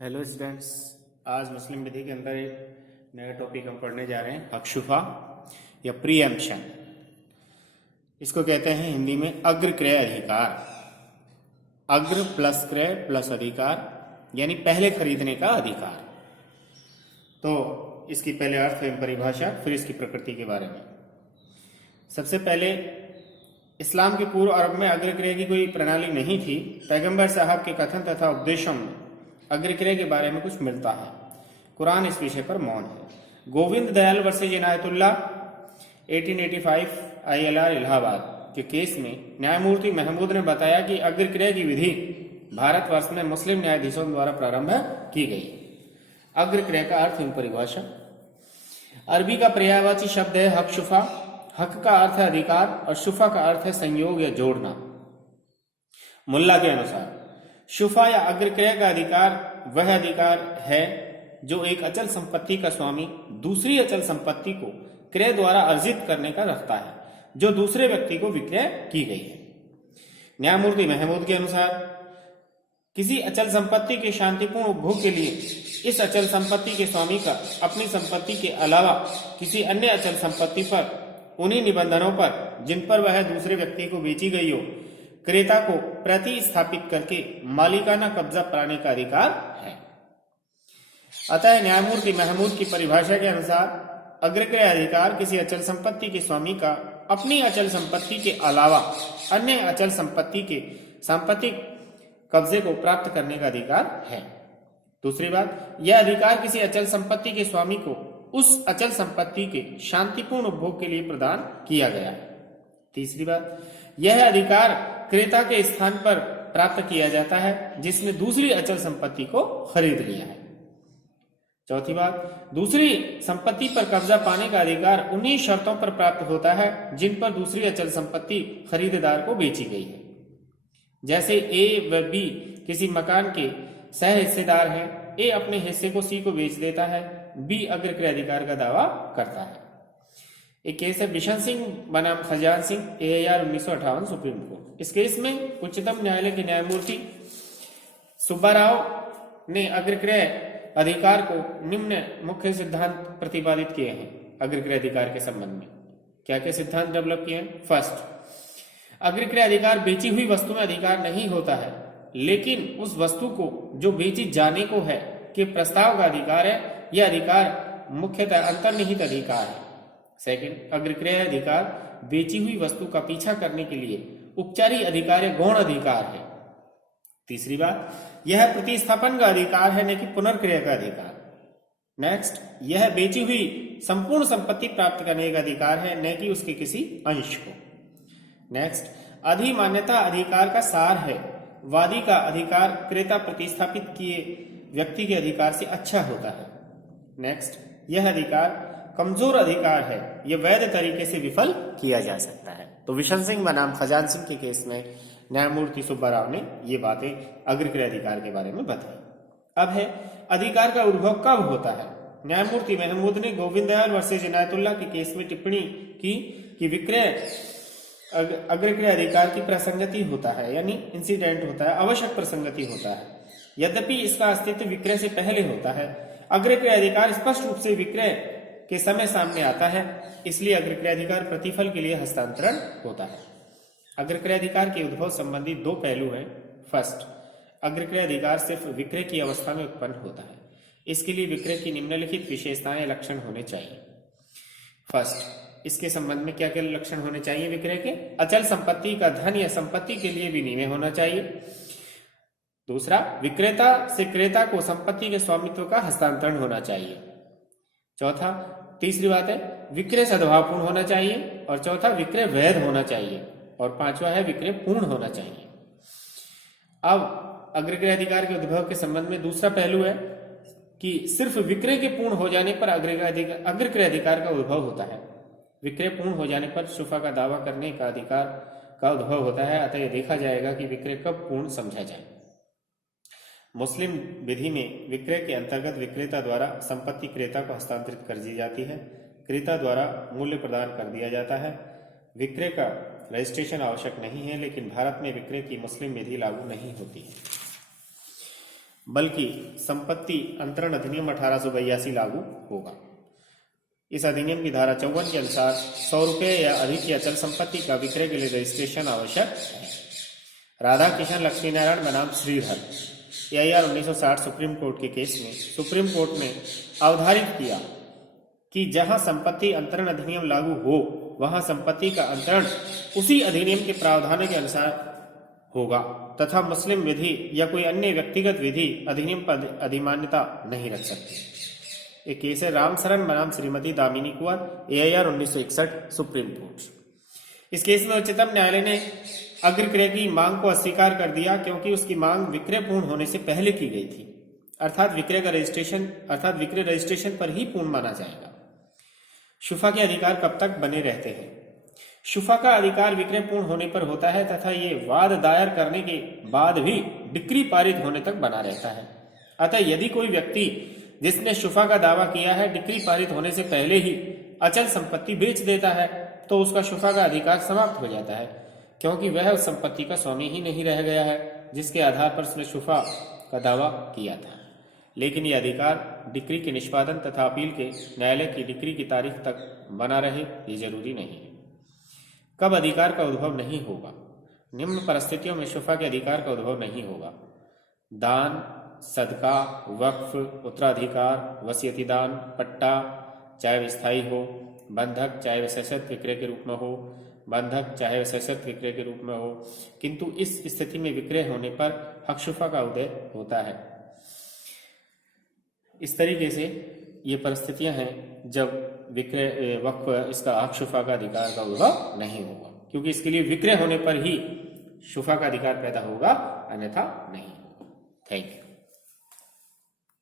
Hello students. आज मुस्लिम विधि के अंदर एक नया टॉपिक हम पढ़ने जा रहे हैं, हकशुफा या प्रीएम्पशन। इसको कहते हैं हिंदी में अग्रक्रय अधिकार। अग्र प्लस क्रय प्लस अधिकार यानी पहले खरीदने का अधिकार। तो इसकी पहले अर्थ एवं परिभाषा, फिर इसकी प्रकृति के बारे में। सबसे पहले इस्लाम के पूर्व अरब में अग्रक्रय की कोई प्रणाली नहीं थी। पैगंबर साहब के कथन तथा उपदेशों में अग्रक्रय के बारे में कुछ मिलता है। कुरान इस विषय पर मौन है। गोविंद दयाल वर्सेज इनायतुल्लाह 1885 ILR इलाहाबाद के केस में न्यायमूर्ति महमूद ने बताया कि अग्रक्रय की विधि भारतवर्ष में मुस्लिम न्यायाधीशों द्वारा प्रारंभ की गई। अग्रक्रय का अर्थ एवं परिभाषा। अरबी का पर्यायवाची शब्द है हकशुफा। हक का अर्थ है अधिकार और शुफा का अर्थ है संयोग या जोड़ना। मुल्ला के अनुसार शुफा या अग्रक्रय का अधिकार वह अधिकार है जो एक अचल संपत्ति का स्वामी दूसरी अचल संपत्ति को क्रय द्वारा अर्जित करने का रखता है, जो दूसरे व्यक्ति को विक्रय की गई है। न्यायमूर्ति महमूद के अनुसार किसी अचल संपत्ति के शांतिपूर्ण उपभोग के लिए इस अचल संपत्ति के स्वामी का अपनी संपत्ति के अलावा किसी अन्य अचल संपत्ति पर उन्हीं निबंधनों पर जिन पर वह दूसरे व्यक्ति को बेची गई हो, क्रेता को प्रतिस्थापित करके मालिकाना कब्जा पाने का अधिकार है। अतः न्यायमूर्ति महमूद की परिभाषा के अनुसार अग्रक्रय अधिकार किसी अचल संपत्ति के स्वामी का अपनी अचल संपत्ति के अलावा अन्य अचल संपत्ति के सांपत्तिक कब्जे को प्राप्त करने का अधिकार है। दूसरी बात, यह अधिकार किसी अचल संपत्ति के स्वामी को उस अचल संपत्ति के शांतिपूर्ण उपभोग के लिए प्रदान किया गया है। तीसरी बात, यह अधिकार क्रेता के स्थान पर प्राप्त किया जाता है जिसने दूसरी अचल संपत्ति को खरीद लिया है। चौथी बात, दूसरी संपत्ति पर कब्जा पाने का अधिकार उन्हीं शर्तों पर प्राप्त होता है जिन पर दूसरी अचल संपत्ति खरीदार को बेची गई है। जैसे ए व बी किसी मकान के सह हिस्सेदार हैं। ए अपने हिस्से को सी को बेच देता है, बी अग्रक्रय अधिकार का दावा करता है। एक केस है बिशन सिंह बनाम Khajan Singh, AAR 1958 supreme court. इस केस में उच्चतम न्यायालय के न्यायमूर्ति सुब्बाराव ने अग्रक्रय अधिकार को निम्न मुख्य सिद्धांत प्रतिपादित किए हैं। अग्रक्रय अधिकार के संबंध में क्या क्या सिद्धांत डेवलप किए हैं? फर्स्ट, अग्रक्रय अधिकार बेची हुई वस्तु में अधिकार नहीं होता है, लेकिन उस वस्तु को जो बेची जाने को है के प्रस्ताव का अधिकार है। यह अधिकार मुख्यतः अंतर्निहित अधिकार है। सेकंड, अग्रक्रय अधिकार बेची हुई वस्तु का पीछा करने के लिए उपचारी अधिकार या गौण अधिकार है। तीसरी बात, यह प्रतिस्थापन का अधिकार है न कि पुनर्क्रय का अधिकार। नेक्स्ट, यह बेची हुई संपूर्ण संपत्ति प्राप्त करने का अधिकार है न कि उसके किसी अंश को। नेक्स्ट, अधिमान्यता अधिकार का सार है। वादी का अधिकार क्रेता प्रतिस्थापित किए व्यक्ति के अधिकार से अच्छा होता है। नेक्स्ट, यह अधिकार कमजोर अधिकार है, यह वैध तरीके से विफल किया जा सकता है। तो बिशन सिंह बनाम खजान सिंह के केस में न्यायमूर्ति सुब्बाराव ने ये बातें अग्रक्रय अधिकार के बारे में बताई। अब है अधिकार का उद्भव कब होता है। न्यायमूर्ति महमूद ने गोविंद दयाल वर्सेज इनायतुल्लाह के केस में टिप्पणी की कि विक्रय अग्रक्रय अधिकार की प्रसंगति होता है, यानी इंसिडेंट होता है, आवश्यक प्रसंगति होता है। यद्यपि इसका अस्तित्व विक्रय से पहले होता है। अग्रक्रय अधिकार स्पष्ट रूप से विक्रय के समय सामने आता है, इसलिए अग्रक्रय अधिकार प्रतिफल के लिए हस्तांतरण होता है। अग्रक्रय अधिकार के उद्भव संबंधी दो पहलू हैं। फर्स्ट, अग्रक्रय अधिकार सिर्फ विक्रय की अवस्था में उत्पन्न होता है। इसके लिए विक्रय की निम्नलिखित विशेषताएं या लक्षण होने चाहिए। फर्स्ट, इसके संबंध में क्या क्या लक्षण होने चाहिए विक्रय के? अचल संपत्ति का धन या संपत्ति के लिए विनिमय होना चाहिए। दूसरा, विक्रेता से क्रेता को संपत्ति के स्वामित्व का हस्तांतरण होना चाहिए। चौथा, तीसरी बात है विक्रय सद्भावपूर्ण होना चाहिए। और चौथा, विक्रय वैध होना चाहिए। और पांचवा है विक्रय पूर्ण होना चाहिए। अब अग्रक्रय अधिकार के उद्भव के संबंध में दूसरा पहलू है कि सिर्फ विक्रय के पूर्ण हो जाने पर अग्रक्रय अधिकार का उद्भव होता है। विक्रय पूर्ण हो जाने पर शुफा का दावा करने का अधिकार का उद्भव होता है। अतः यह देखा जाएगा कि विक्रय कब पूर्ण समझा जाए। मुस्लिम विधि में विक्रय के अंतर्गत विक्रेता द्वारा संपत्ति क्रेता को हस्तांतरित कर दी जाती है। क्रेता द्वारा मूल्य प्रदान कर दिया जाता है। विक्रय का रजिस्ट्रेशन आवश्यक नहीं है, लेकिन भारत में विक्रय की मुस्लिम विधि लागू नहीं होती है। बल्कि संपत्ति अंतरण अधिनियम 1882 लागू होगा। इस अधिनियम की धारा 54 के अनुसार 100 रुपये या अधिक की अचल संपत्ति का विक्रय के लिए रजिस्ट्रेशन आवश्यक है। राधा किशन लक्ष्मी नारायण बनाम श्रीधर AIR 1960 सुप्रीम कोर्ट के केस में सुप्रीम कोर्ट ने अवधारित किया कि जहां संपत्ति अंतरण अधिनियम लागू हो वहां संपत्ति का अंतरण उसी अधिनियम के प्रावधानों के अनुसार होगा तथा मुस्लिम विधि या कोई अन्य व्यक्तिगत विधि अधिनियम पर अधिमान्यता नहीं रख सकती। एक केस है रामशरण बनाम श्रीमती दामिनी कुंवर AIR 1961 सुप्रीम कोर्ट। इस केस में उच्चतम न्यायालय ने अग्रक्रय की मांग को अस्वीकार कर दिया क्योंकि उसकी मांग विक्रय पूर्ण होने से पहले की गई थी, अर्थात विक्रय रजिस्ट्रेशन पर ही पूर्ण माना जाएगा। शुफा के अधिकार कब तक बने रहते हैं? शुफा का अधिकार विक्रय पूर्ण होने पर होता है तथा ये वाद दायर करने के बाद भी डिक्री पारित होने तक बना रहता है। अतः यदि कोई व्यक्ति जिसने शुफा का दावा किया है डिक्री पारित होने से पहले ही अचल संपत्ति बेच देता है तो उसका शुफा का अधिकार समाप्त हो जाता है, क्योंकि वह उस संपत्ति का स्वामी ही नहीं रह गया है जिसके आधार पर उसने शुफा का दावा किया था। लेकिन यह अधिकार डिक्री के निष्पादन तथा अपील के न्यायालय की डिक्री की तारीख तक बना रहे ये जरूरी नहीं है। कब अधिकार का उद्भव नहीं होगा? निम्न परिस्थितियों में शुफा के अधिकार का उद्भव नहीं होगा: दान, सदका, वक्फ, उत्तराधिकार, वसीयती दान, पट्टा चाहे वह स्थायी हो, बंधक चाहे वह सशर्त विक्रय के रूप में हो, बंधक चाहे वह सशर्त विक्रय के रूप में हो, किंतु इस स्थिति में विक्रय होने पर हक शुफा का उदय होता है। इस तरीके से ये परिस्थितियां हैं जब विक्रय वक्फ इसका हक शुफा का अधिकार का उद्भव नहीं होगा, क्योंकि इसके लिए विक्रय होने पर ही शुफा का अधिकार पैदा होगा, अन्यथा नहीं। Thank you.